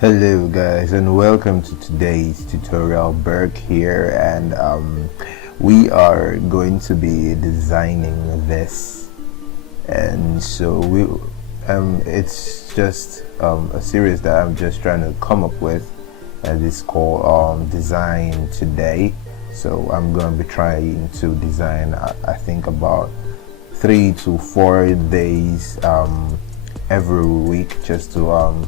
Hello guys and welcome to today's tutorial. Burke here, and we are going to be designing this, and so it's just a series that I'm just trying to come up with, and it's called design today. So I'm going to be trying to design I think about 3 to 4 days every week, just to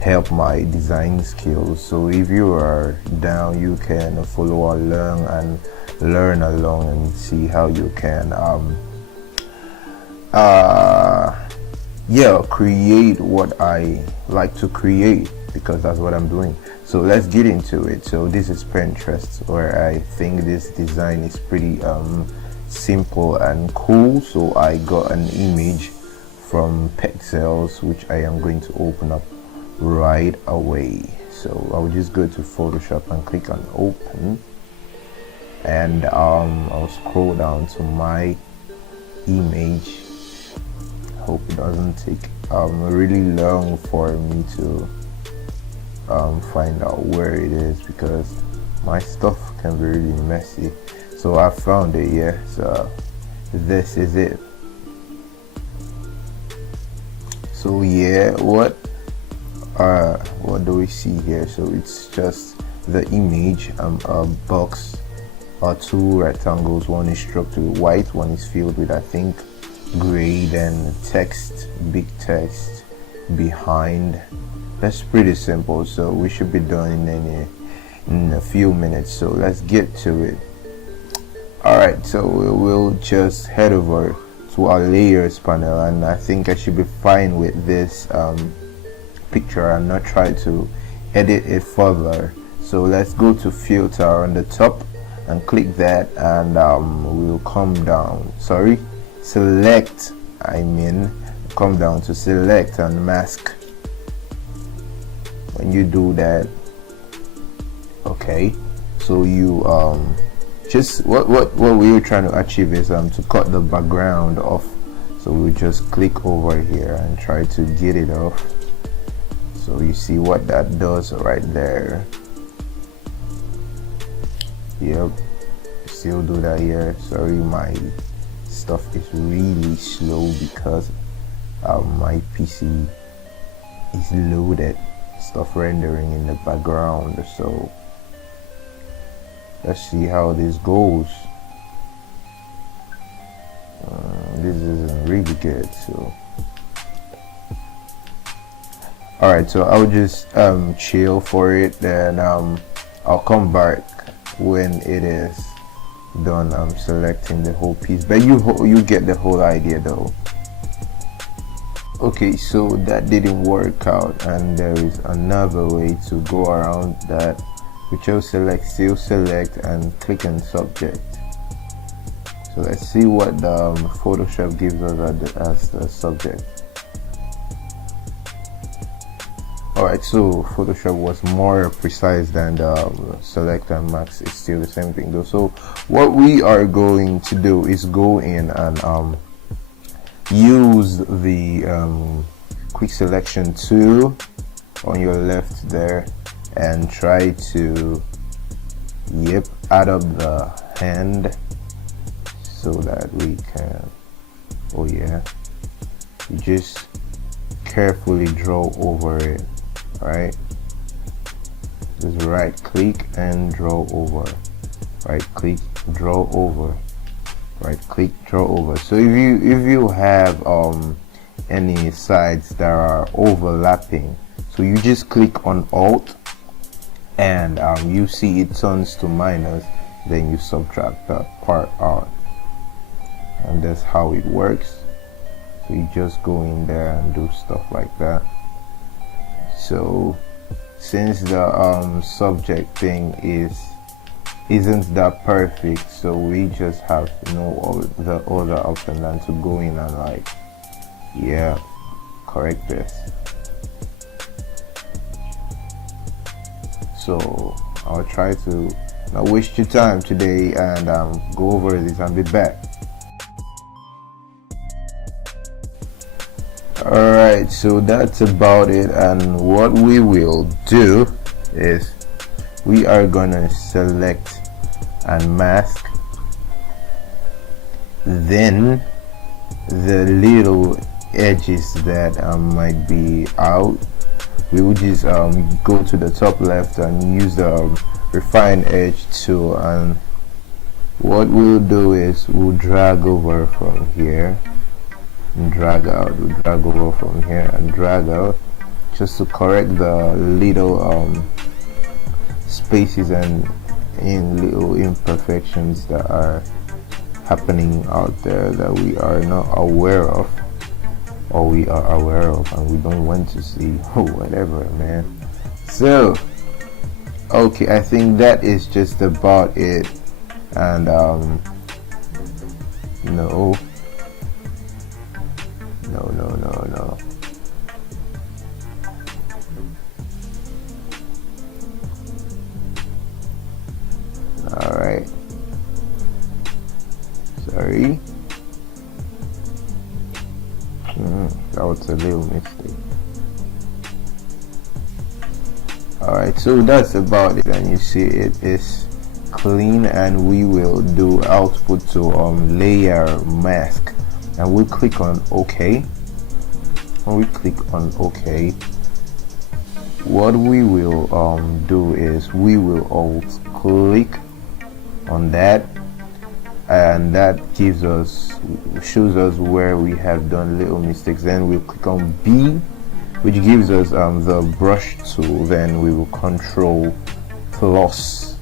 help my design skills. So if you are down, you can follow along and learn along and see how you can create what I like to create, because that's what I'm doing. So let's get into it. So this is Pinterest, where I think this design is pretty simple and cool. So I got an image from Pexels, which I am going to open up right away. So I'll just go to Photoshop and click on open, and I'll scroll down to my image. Hope it doesn't take really long for me to find out where it is, because my stuff can be really messy. So I found it. Yeah, so this is it. So yeah, what do we see here? So it's just the image, a box or 2 rectangles. One is struck with white, one is filled with I think gray, then text, big text behind. That's pretty simple, so we should be done in a few minutes. So let's get to it. Alright, so we'll just head over to our layers panel, and I think I should be fine with this picture and not try to edit it further. So let's go to filter on the top and click that, and we'll come down, select, come down to select and mask. When you do that, okay, so you just what we're trying to achieve is to cut the background off. So we'll just click over here and try to get it off. So you see what that does right there. Yep, still do that here. Sorry, my stuff is really slow because my PC is loaded, stuff rendering in the background. So let's see how this goes. This isn't really good. So alright, so I'll just chill for it, then I'll come back when it is done. I'm selecting the whole piece, but you get the whole idea though. Okay, so that didn't work out, and there is another way to go around that, which I'll still select and click on subject. So let's see what the Photoshop gives us as the subject. Alright, so Photoshop was more precise than the select and max. It's still the same thing though. So what we are going to do is go in and use the quick selection tool on your left there, and try to add up the hand so that we can, you just carefully draw over it. Right, just right click and draw over, right click, draw over, right click, draw over. So if you have any sides that are overlapping, so you just click on Alt, and you see it turns to minus, then you subtract that part out, and that's how it works. So you just go in there and do stuff like that. So since the subject thing isn't that perfect, so we just have no the other option than to go in and correct this. So I'll try to not waste your time today and go over this and be back. Alright, so that's about it, and what we will do is we are gonna select and mask, then the little edges that might be out, we will just go to the top left and use the refine edge tool, and what we'll do is we'll drag over from here and drag out, we'll drag over from here and drag out, just to correct the little spaces and in little imperfections that are happening out there that we are not aware of, or we are aware of and we don't want to see. Oh, whatever, man. So okay, I think that is just about it, and no, all right, sorry, that was a little mistake. Alright, so that's about it, and you see it is clean, and we will do output to layer mask, and we'll click on OK. When we click on OK, what we will do is we will alt click on that, and that shows us where we have done little mistakes. Then we'll click on B, which gives us the brush tool. Then we will control plus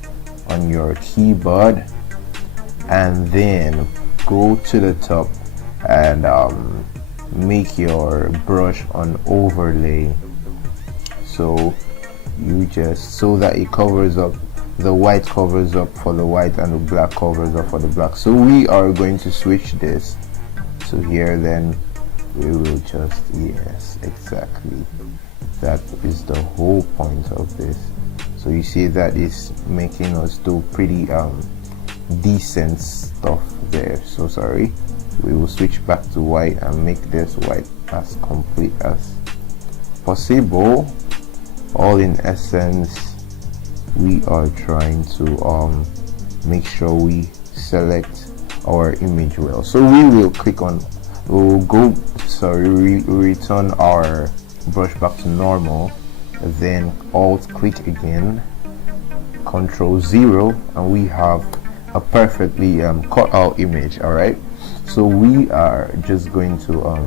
on your keyboard, and then go to the top and make your brush on overlay, so you just, so that it covers up, the white covers up for the white and the black covers up for the black. So we are going to switch this to here, then we will just, yes, exactly, that is the whole point of this. So you see that is making us do pretty decent stuff there. So sorry, we will switch back to white and make this white as complete as possible. All in essence, we are trying to make sure we select our image well. So we will click on, we'll go, sorry, return our brush back to normal, then alt click again, control 0, and we have a perfectly cut out image. All right, so we are just going to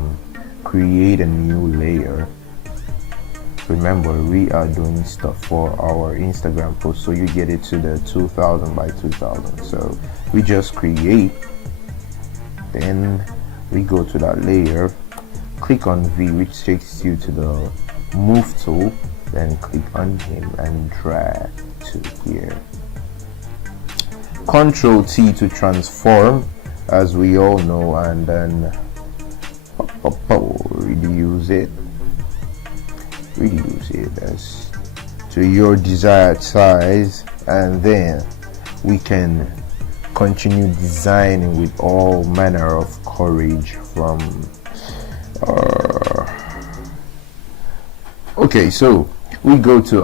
create a new layer. Remember, we are doing stuff for our Instagram post, so you get it to the 2000 by 2000. So we just create, then we go to that layer, click on V, which takes you to the move tool, then click on him and drag to here. Control T to transform, as we all know, and then reduce it as to your desired size, and then we can continue designing with all manner of courage from okay, so we go to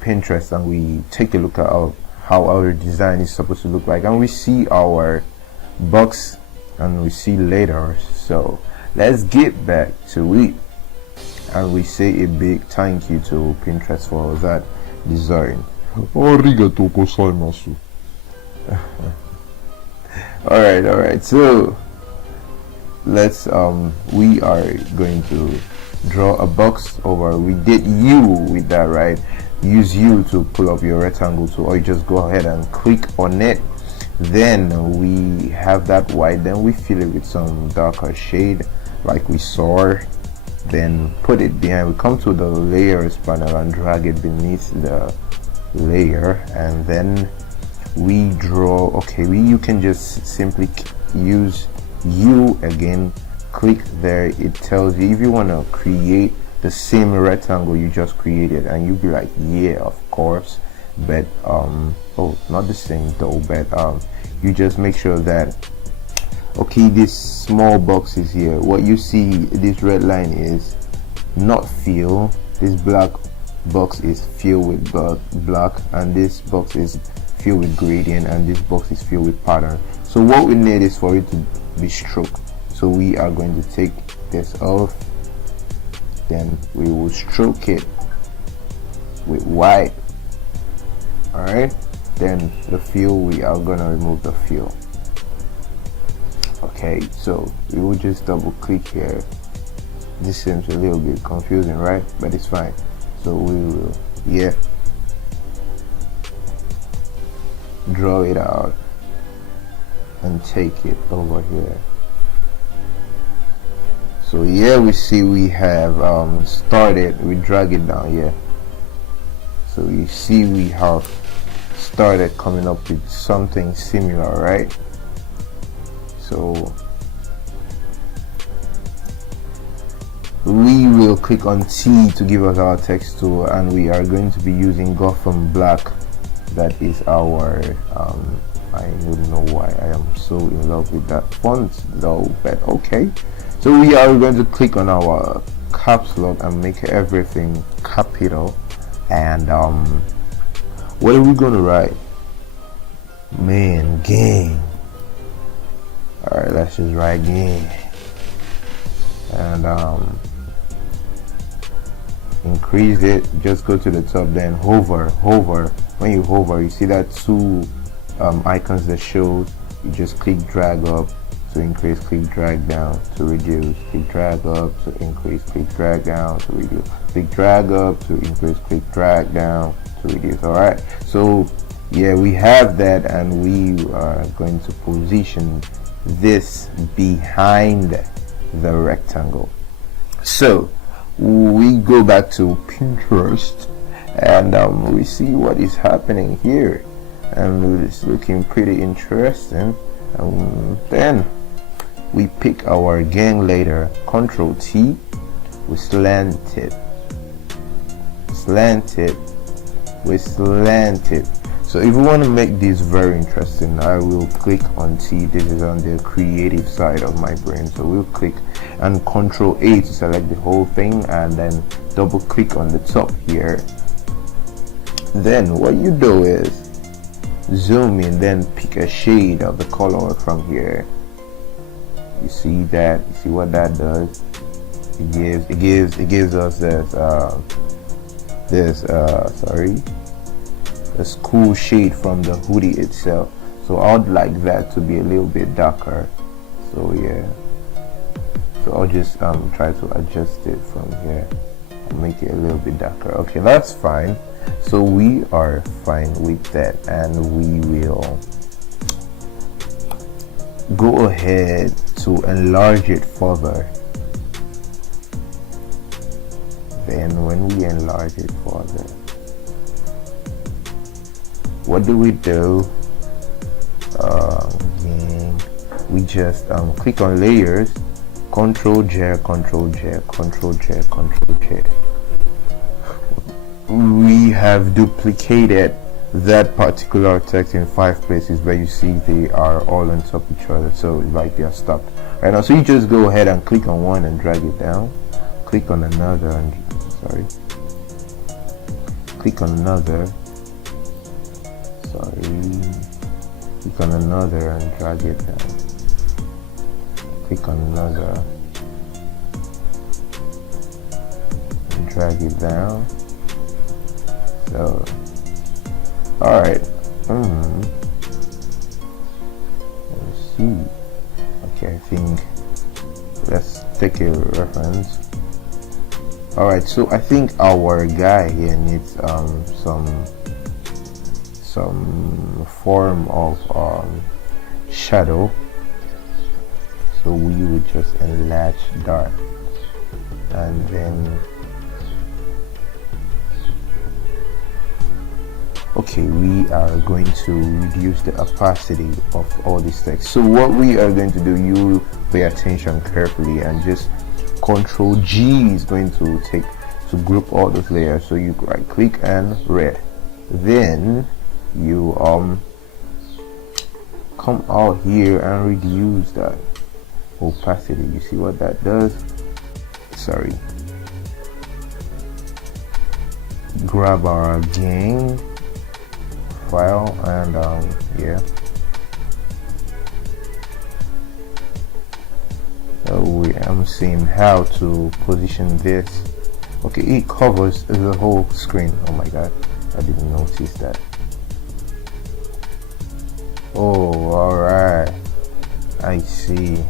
Pinterest and we take a look at how our design is supposed to look like, and we see our box and we see letters. So let's get back to it, and we say a big thank you to Pinterest for that design. Arigatou gozaimasu. Alright, so let's we are going to draw a box over. We did U with that, right? Use U to pull up your rectangle tool, or you just go ahead and click on it. Then we have that white, then we fill it with some darker shade like we saw, then put it behind. We come to the layers panel and drag it beneath the layer, and then we draw. Okay, you can just simply use U again, click there. It tells you if you want to create the same rectangle you just created, and you'll be like, yeah, of course, but oh, not the same though, but you just make sure that Okay, this small box is here. What you see, this red line is not fill. This black box is filled with black, and this box is filled with gradient, and this box is filled with pattern. So what we need is for it to be stroke. So we are going to take this off, then we will stroke it with white. Alright, then the fill, we are gonna remove the fill. Okay, so we will just double click here. This seems a little bit confusing, right? But it's fine. So we will, yeah, draw it out and take it over here. So here we see we have started, we drag it down here. So you see we have started coming up with something similar, right? So we will click on T to give us our text tool, and we are going to be using Gotham Black. That is our I don't know why I am so in love with that font though, but okay. So we are going to click on our caps lock and make everything capital, and what are we going to write? Man, gang. Alright, let's just write gang, and increase it. Just go to the top, then hover. When you hover, you see that two icons that show. You just click drag up to increase, click drag down to reduce, click drag up to increase, click drag down to reduce, click drag up to increase, click drag down to reduce. Alright, so yeah, we have that, and we are going to position this behind the rectangle. So we go back to Pinterest, and we see what is happening here, and it's looking pretty interesting. And then we pick our gang later, Control T, we slant it, we slant it. So if we want to make this very interesting, I will click on T. This is on the creative side of my brain, so we'll click and Control A to select the whole thing, and then double click on the top here. Then what you do is zoom in, then pick a shade of the color from here. You see that? You see what that does? It gives us this cool shade from the hoodie itself. So I'd like that to be a little bit darker. So yeah, so I'll just try to adjust it from here and make it a little bit darker. Okay, that's fine. So we are fine with that, and we will go ahead to enlarge it further. Then when we enlarge it further, what do? We just click on layers, Control J, Control J, Control J, Control J. We have duplicated that particular text in 5 places, but you see they are all on top of each other, so like they are stopped right now. So you just go ahead and click on one and drag it down, click on another and click on another, click on another and drag it down, click on another and drag it down. So alright, let's see. Okay, I think let's take a reference. Alright, so I think our guy here needs some form of shadow, so we would just enlarge dark, and then okay, we are going to reduce the opacity of all this text. So what we are going to do, you pay attention carefully, and just Control G is going to take to group all those layers. So you right click and red, then you come out here and reduce that opacity. You see what that does? Sorry. Grab our gain file and yeah. Oh, I'm seeing how to position this. Okay, it covers the whole screen. Oh my god, I didn't notice that. Oh, alright, I see.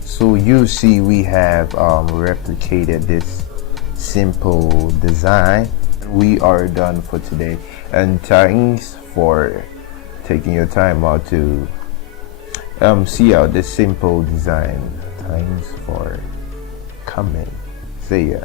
So you see we have replicated this simple design. We are done for today, and thanks for taking your time out to see out this simple design. Thanks for coming. See ya.